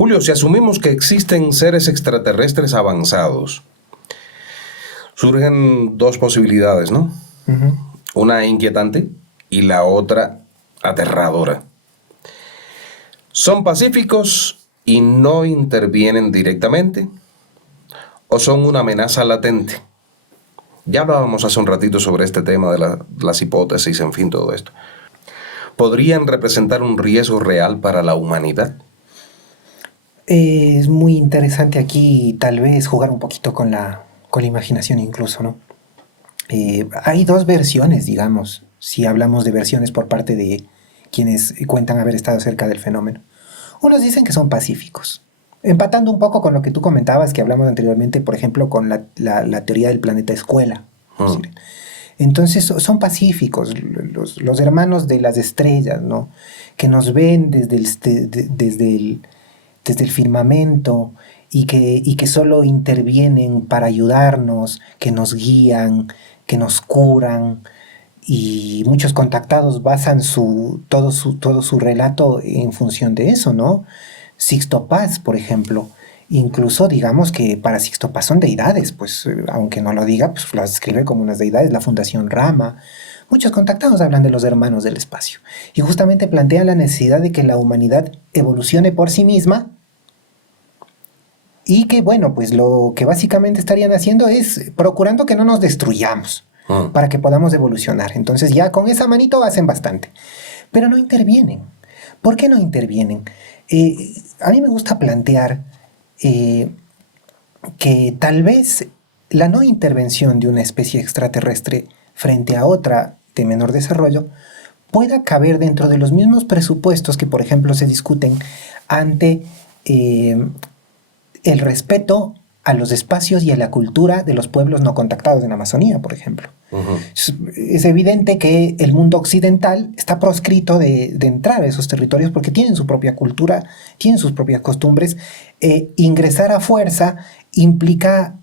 Julio, si asumimos que existen seres extraterrestres avanzados, surgen dos posibilidades, ¿no? Ujú. Una inquietante y la otra aterradora. ¿Son pacíficos y no intervienen directamente? ¿O son una amenaza latente? Ya hablábamos hace un ratito sobre este tema de las hipótesis, en fin, todo esto. ¿Podrían representar un riesgo real para la humanidad? Es muy interesante aquí tal vez jugar un poquito con la imaginación incluso, ¿no? Hay dos versiones, digamos, si hablamos de versiones por parte de quienes cuentan haber estado cerca del fenómeno. Unos dicen que son pacíficos, empatando un poco con lo que tú comentabas, que hablamos anteriormente, por ejemplo, con la teoría del planeta escuela. Es decir, entonces son pacíficos, los hermanos de las estrellas, ¿no? Que nos ven desde el firmamento y que solo intervienen para ayudarnos, que nos guían, que nos curan. Y muchos contactados basan todo su relato en función de eso, ¿no? Sixto Paz, por ejemplo. Incluso digamos que para Sixto Paz son deidades, pues aunque no lo diga, pues las escribe como unas deidades, la Fundación Rama. Muchos contactados hablan de los hermanos del espacio y justamente plantean la necesidad de que la humanidad evolucione por sí misma y que, bueno, pues lo que básicamente estarían haciendo es procurando que no nos destruyamos para que podamos evolucionar. Entonces ya con esa manito hacen bastante. Pero no intervienen. ¿Por qué no intervienen? A mí me gusta plantear que tal vez la no intervención de una especie extraterrestre frente a otra de menor desarrollo pueda caber dentro de los mismos presupuestos que, por ejemplo, se discuten ante el respeto a los espacios y a la cultura de los pueblos no contactados en Amazonía, por ejemplo. Es evidente que el mundo occidental está proscrito de entrar a esos territorios porque tienen su propia cultura, tienen sus propias costumbres. Ingresar a fuerza implica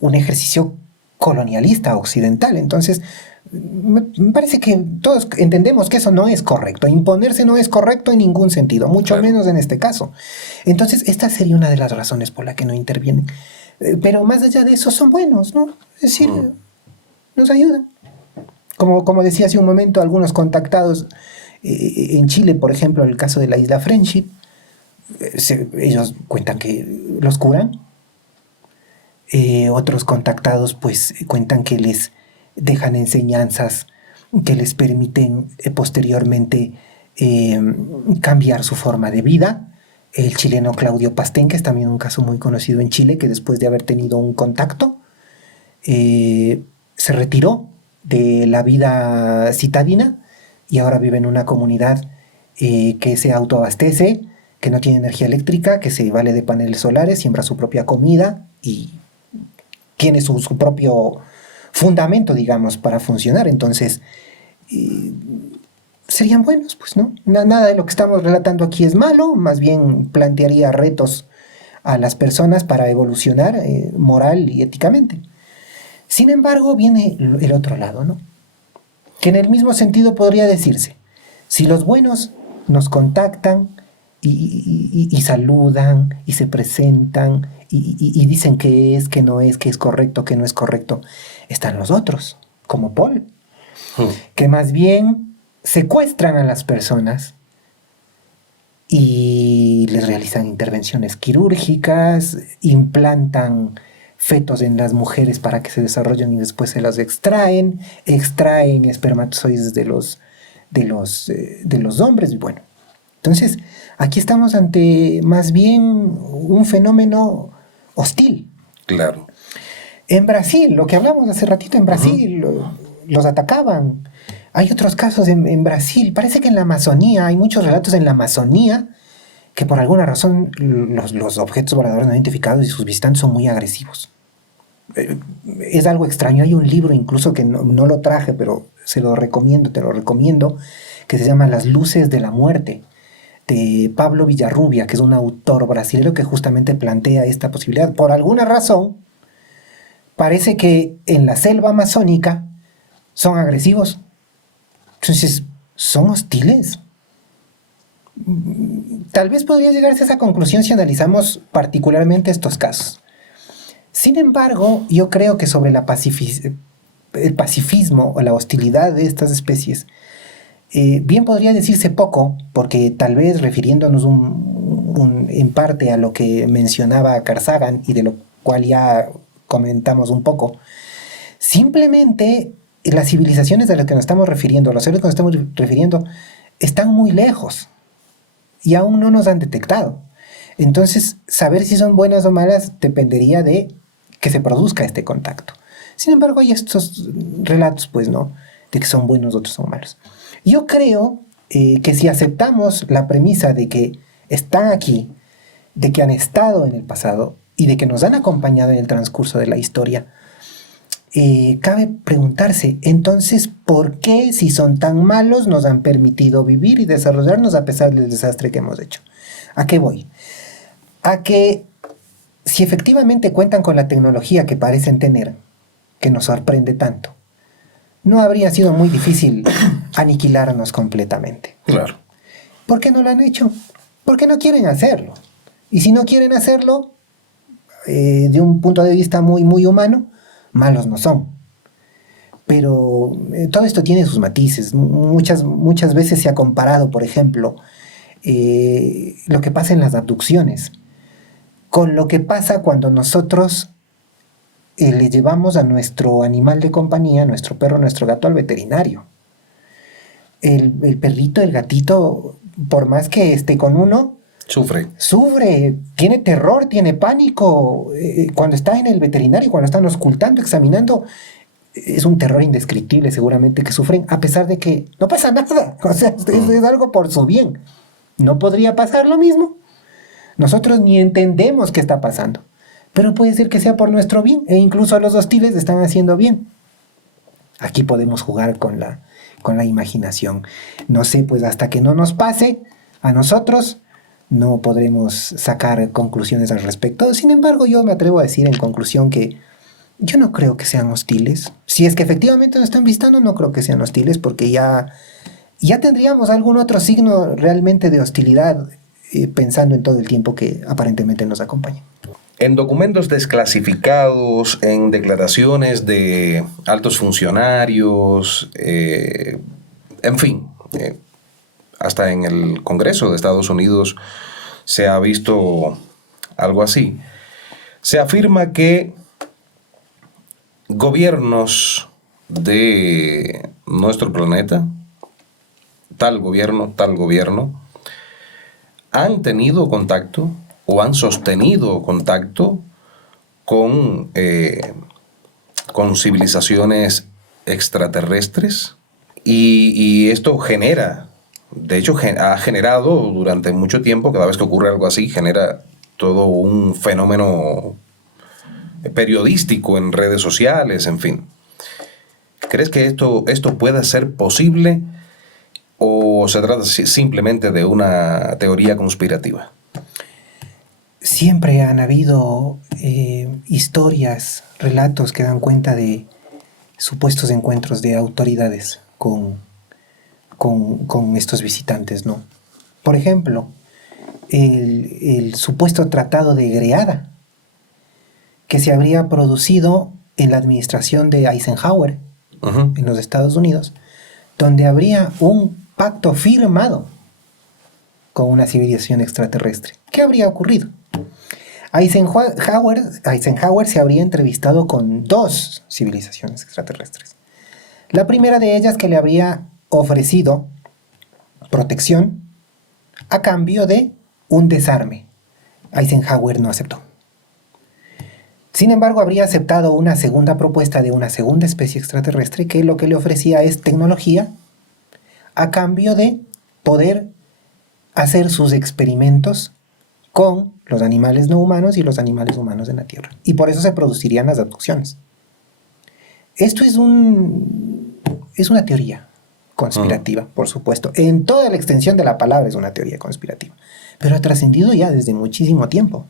un ejercicio colonialista occidental. Entonces, me parece que todos entendemos que eso no es correcto. Imponerse no es correcto en ningún sentido, mucho menos en este caso. Entonces, esta sería una de las razones por la que no intervienen. Pero más allá de eso, son buenos, ¿no? Es decir, nos ayudan. Como decía hace un momento, algunos contactados en Chile, por ejemplo, en el caso de la isla Friendship, ellos cuentan que los curan. Otros contactados pues cuentan que les dejan enseñanzas que les permiten posteriormente cambiar su forma de vida. El chileno Claudio Pastén, que es también un caso muy conocido en Chile, que después de haber tenido un contacto, se retiró de la vida citadina y ahora vive en una comunidad que se autoabastece, que no tiene energía eléctrica, que se vale de paneles solares, siembra su propia comida y tiene su propio fundamento, digamos, para funcionar. Entonces, serían buenos, pues, ¿no? Nada de lo que estamos relatando aquí es malo, más bien plantearía retos a las personas para evolucionar moral y éticamente. Sin embargo, viene el otro lado, ¿no? Que en el mismo sentido podría decirse, si los buenos nos contactan y saludan y se presentan y dicen qué es, qué no es, qué es correcto, qué no es correcto, están los otros, como Paul, que más bien secuestran a las personas y les realizan intervenciones quirúrgicas, implantan fetos en las mujeres para que se desarrollen y después se los extraen espermatozoides de los hombres, y bueno. Entonces, aquí estamos ante más bien un fenómeno hostil. Claro. En Brasil, lo que hablamos hace ratito, en Brasil los atacaban. Hay otros casos en Brasil. Parece que en la Amazonía, hay muchos relatos en la Amazonía que por alguna razón los objetos voladores no identificados y sus visitantes son muy agresivos. Es algo extraño. Hay un libro incluso que no lo traje, pero te lo recomiendo, que se llama Las luces de la muerte, de Pablo Villarrubia, que es un autor brasileño que justamente plantea esta posibilidad. Por alguna razón, parece que en la selva amazónica son agresivos. Entonces, son hostiles. Tal vez podría llegarse a esa conclusión si analizamos particularmente estos casos. Sin embargo, yo creo que sobre el pacifismo o la hostilidad de estas especies, bien podría decirse poco, porque tal vez refiriéndonos en parte a lo que mencionaba Carl Sagan y de lo cual ya comentamos un poco, simplemente las civilizaciones a las que nos estamos refiriendo, los seres que nos estamos refiriendo, están muy lejos y aún no nos han detectado. Entonces, saber si son buenas o malas dependería de que se produzca este contacto. Sin embargo, hay estos relatos, pues, ¿no?, de que son buenos, otros son malos. Yo creo que si aceptamos la premisa de que están aquí, de que han estado en el pasado y de que nos han acompañado en el transcurso de la historia, cabe preguntarse, entonces, ¿por qué, si son tan malos, nos han permitido vivir y desarrollarnos a pesar del desastre que hemos hecho? ¿A qué voy? A que si efectivamente cuentan con la tecnología que parecen tener, que nos sorprende tanto, no habría sido muy difícil aniquilarnos completamente. Claro. ¿Por qué no lo han hecho? Porque no quieren hacerlo. Y si no quieren hacerlo, de un punto de vista muy, muy humano, malos no son. Pero todo esto tiene sus matices. Muchas veces se ha comparado, por ejemplo, lo que pasa en las abducciones con lo que pasa cuando nosotros le llevamos a nuestro animal de compañía, nuestro perro, nuestro gato, al veterinario. El perrito, el gatito, por más que esté con uno, sufre, tiene terror, tiene pánico. Cuando está en el veterinario, cuando están auscultando, examinando, es un terror indescriptible seguramente que sufren, a pesar de que no pasa nada. O sea, es algo por su bien. ¿No podría pasar lo mismo? Nosotros ni entendemos qué está pasando, pero puede ser que sea por nuestro bien, e incluso los hostiles están haciendo bien. Aquí podemos jugar con la imaginación. No sé, pues hasta que no nos pase a nosotros, no podremos sacar conclusiones al respecto. Sin embargo, yo me atrevo a decir en conclusión que yo no creo que sean hostiles. Si es que efectivamente nos están visitando, no creo que sean hostiles, porque ya tendríamos algún otro signo realmente de hostilidad, pensando en todo el tiempo que aparentemente nos acompaña. En documentos desclasificados, en declaraciones de altos funcionarios, en fin, hasta en el Congreso de Estados Unidos se ha visto algo así. Se afirma que gobiernos de nuestro planeta, tal gobierno, han tenido contacto o han sostenido contacto con civilizaciones extraterrestres y esto genera, de hecho ha generado durante mucho tiempo, cada vez que ocurre algo así, genera todo un fenómeno periodístico en redes sociales, en fin. ¿Crees que esto pueda ser posible o se trata simplemente de una teoría conspirativa? Siempre han habido historias, relatos que dan cuenta de supuestos encuentros de autoridades con estos visitantes, ¿no? Por ejemplo, el supuesto tratado de Greada, que se habría producido en la administración de Eisenhower, en los Estados Unidos, donde habría un pacto firmado con una civilización extraterrestre. ¿Qué habría ocurrido? Eisenhower se habría entrevistado con 2 civilizaciones extraterrestres. La primera de ellas, que le habría ofrecido protección a cambio de un desarme. Eisenhower no aceptó. Sin embargo, habría aceptado una segunda propuesta de una segunda especie extraterrestre que lo que le ofrecía es tecnología a cambio de poder hacer sus experimentos con los animales no humanos y los animales humanos en la Tierra. Y por eso se producirían las abducciones. Esto es una teoría conspirativa, por supuesto. En toda la extensión de la palabra es una teoría conspirativa. Pero ha trascendido ya desde muchísimo tiempo.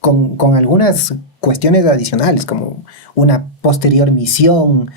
Con algunas cuestiones adicionales, como una posterior misión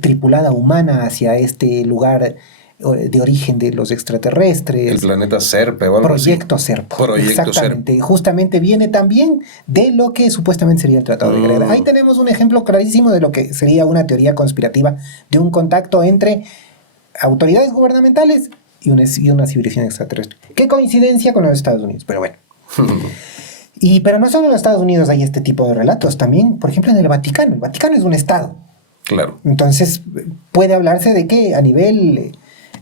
tripulada humana hacia este lugar de origen de los extraterrestres. El planeta Serpe o algo Proyecto así. Serpo. Proyecto Exactamente. Justamente viene también de lo que supuestamente sería el Tratado de Greda. Ahí tenemos un ejemplo clarísimo de lo que sería una teoría conspirativa de un contacto entre autoridades gubernamentales y una civilización extraterrestre. ¿Qué coincidencia con los Estados Unidos? Pero bueno. Pero no solo en los Estados Unidos hay este tipo de relatos, también, por ejemplo, en el Vaticano. El Vaticano es un estado. Claro. Entonces, puede hablarse de que a nivel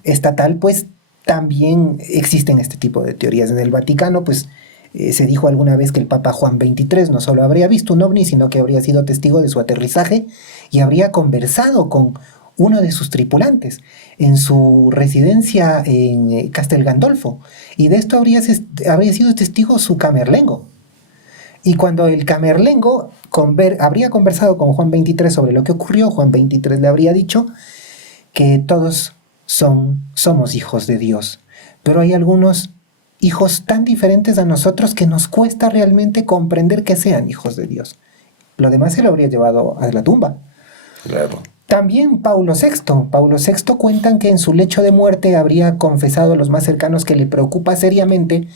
estatal, pues, también existen este tipo de teorías. En el Vaticano, pues, se dijo alguna vez que el Papa Juan XXIII no solo habría visto un ovni, sino que habría sido testigo de su aterrizaje y habría conversado con uno de sus tripulantes en su residencia en Castel Gandolfo. Y de esto habría sido testigo su camerlengo. Y cuando el camerlengo habría conversado con Juan XXIII sobre lo que ocurrió, Juan XXIII le habría dicho que todos somos hijos de Dios, pero hay algunos hijos tan diferentes a nosotros que nos cuesta realmente comprender que sean hijos de Dios. Lo demás se lo habría llevado a la tumba. Claro. También Paulo VI cuentan que en su lecho de muerte habría confesado a los más cercanos que le preocupa seriamente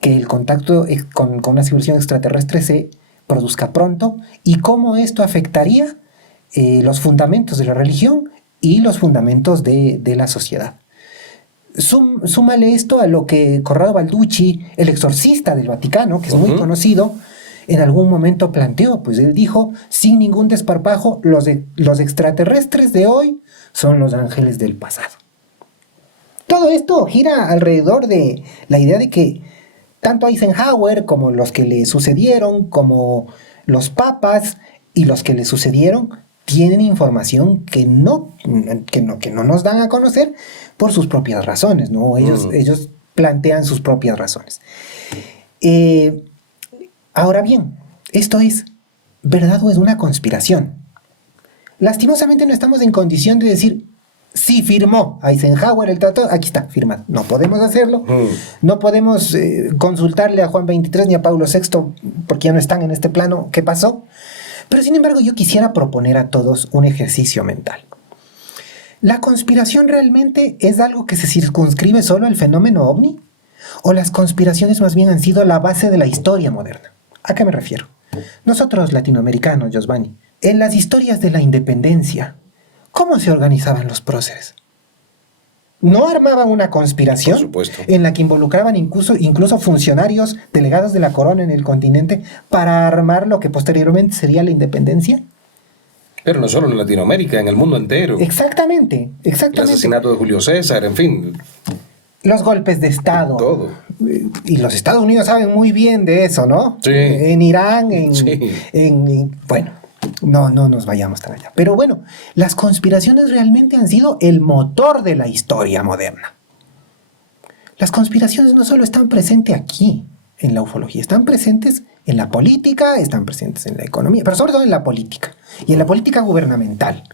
que el contacto con una civilización extraterrestre se produzca pronto y cómo esto afectaría los fundamentos de la religión y los fundamentos de la sociedad. Súmale esto a lo que Corrado Balducci, el exorcista del Vaticano, que es muy conocido, en algún momento planteó. Pues él dijo, sin ningún desparpajo, los extraterrestres de hoy son los ángeles del pasado. Todo esto gira alrededor de la idea de que tanto Eisenhower como los que le sucedieron, como los papas y los que le sucedieron, tienen información que no nos dan a conocer por sus propias razones, ¿no? Ellos plantean sus propias razones. Ahora bien, ¿esto es verdad o es una conspiración? Lastimosamente no estamos en condición de decir, sí firmó Eisenhower el tratado, aquí está, firmado. No podemos hacerlo. No podemos consultarle a Juan XXIII ni a Paulo VI porque ya no están en este plano. ¿Qué pasó? Pero sin embargo yo quisiera proponer a todos un ejercicio mental. ¿La conspiración realmente es algo que se circunscribe solo al fenómeno ovni? ¿O las conspiraciones más bien han sido la base de la historia moderna? ¿A qué me refiero? Nosotros latinoamericanos, Giovanni, en las historias de la independencia, ¿cómo se organizaban los próceres? ¿No armaban una conspiración? Por supuesto. En la que involucraban incluso funcionarios delegados de la corona en el continente para armar lo que posteriormente sería la independencia? Pero no solo en Latinoamérica, en el mundo entero. Exactamente. El asesinato de Julio César, en fin. Los golpes de Estado. Todo. Y los Estados Unidos saben muy bien de eso, ¿no? Sí. En Irán, Sí. bueno, no nos vayamos tan allá. Pero bueno, las conspiraciones realmente han sido el motor de la historia moderna. Las conspiraciones no solo están presentes aquí, en la ufología, están presentes en la política, están presentes en la economía, pero sobre todo en la política y en la política gubernamental.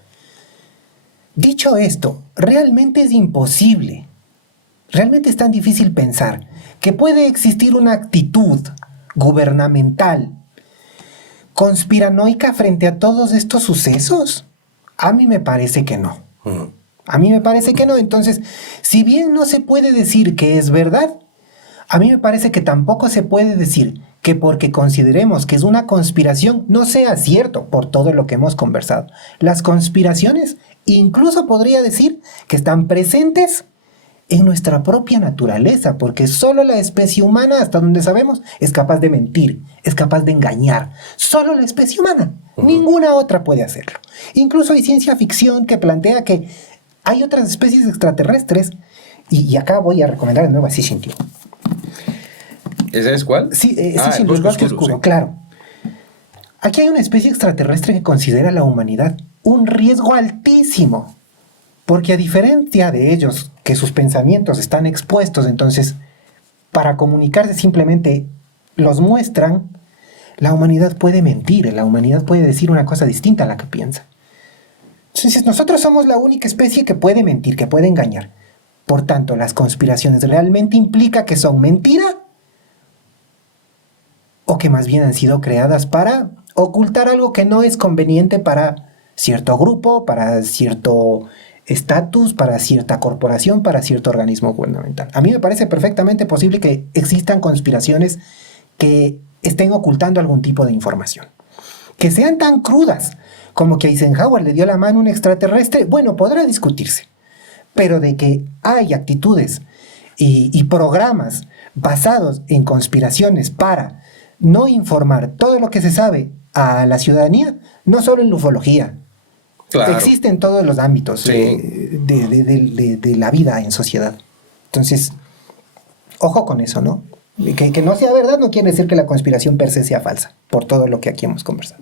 Dicho esto, realmente es imposible, realmente es tan difícil pensar que puede existir una actitud gubernamental conspiranoica frente a todos estos sucesos. A mí me parece que no. A mí me parece que no. Entonces, si bien no se puede decir que es verdad, a mí me parece que tampoco se puede decir que porque consideremos que es una conspiración no sea cierto por todo lo que hemos conversado. Las conspiraciones, incluso podría decir que están presentes en nuestra propia naturaleza, porque solo la especie humana, hasta donde sabemos, es capaz de mentir, es capaz de engañar. Solo la especie humana. Ninguna otra puede hacerlo. Incluso hay ciencia ficción que plantea que hay otras especies extraterrestres, y acá voy a recomendar de nuevo a Sishintiu. ¿Esa es cuál? Sí, Sishintiu, el bosque oscuro, sí. Claro. Aquí hay una especie extraterrestre que considera a la humanidad un riesgo altísimo, porque a diferencia de ellos, que sus pensamientos están expuestos, entonces, para comunicarse simplemente los muestran, la humanidad puede mentir, la humanidad puede decir una cosa distinta a la que piensa. Entonces, nosotros somos la única especie que puede mentir, que puede engañar. Por tanto, las conspiraciones realmente implican que son mentira o que más bien han sido creadas para ocultar algo que no es conveniente para cierto grupo, para cierto estatus para cierta corporación, para cierto organismo gubernamental. A mí me parece perfectamente posible que existan conspiraciones que estén ocultando algún tipo de información. Que sean tan crudas como que Eisenhower le dio la mano a un extraterrestre, bueno, podrá discutirse. Pero de que hay actitudes y programas basados en conspiraciones para no informar todo lo que se sabe a la ciudadanía, no solo en la ufología, Claro. existe en todos los ámbitos Sí. de la vida en sociedad. Entonces, ojo con eso, ¿no? Que no sea verdad no quiere decir que la conspiración per se sea falsa, por todo lo que aquí hemos conversado.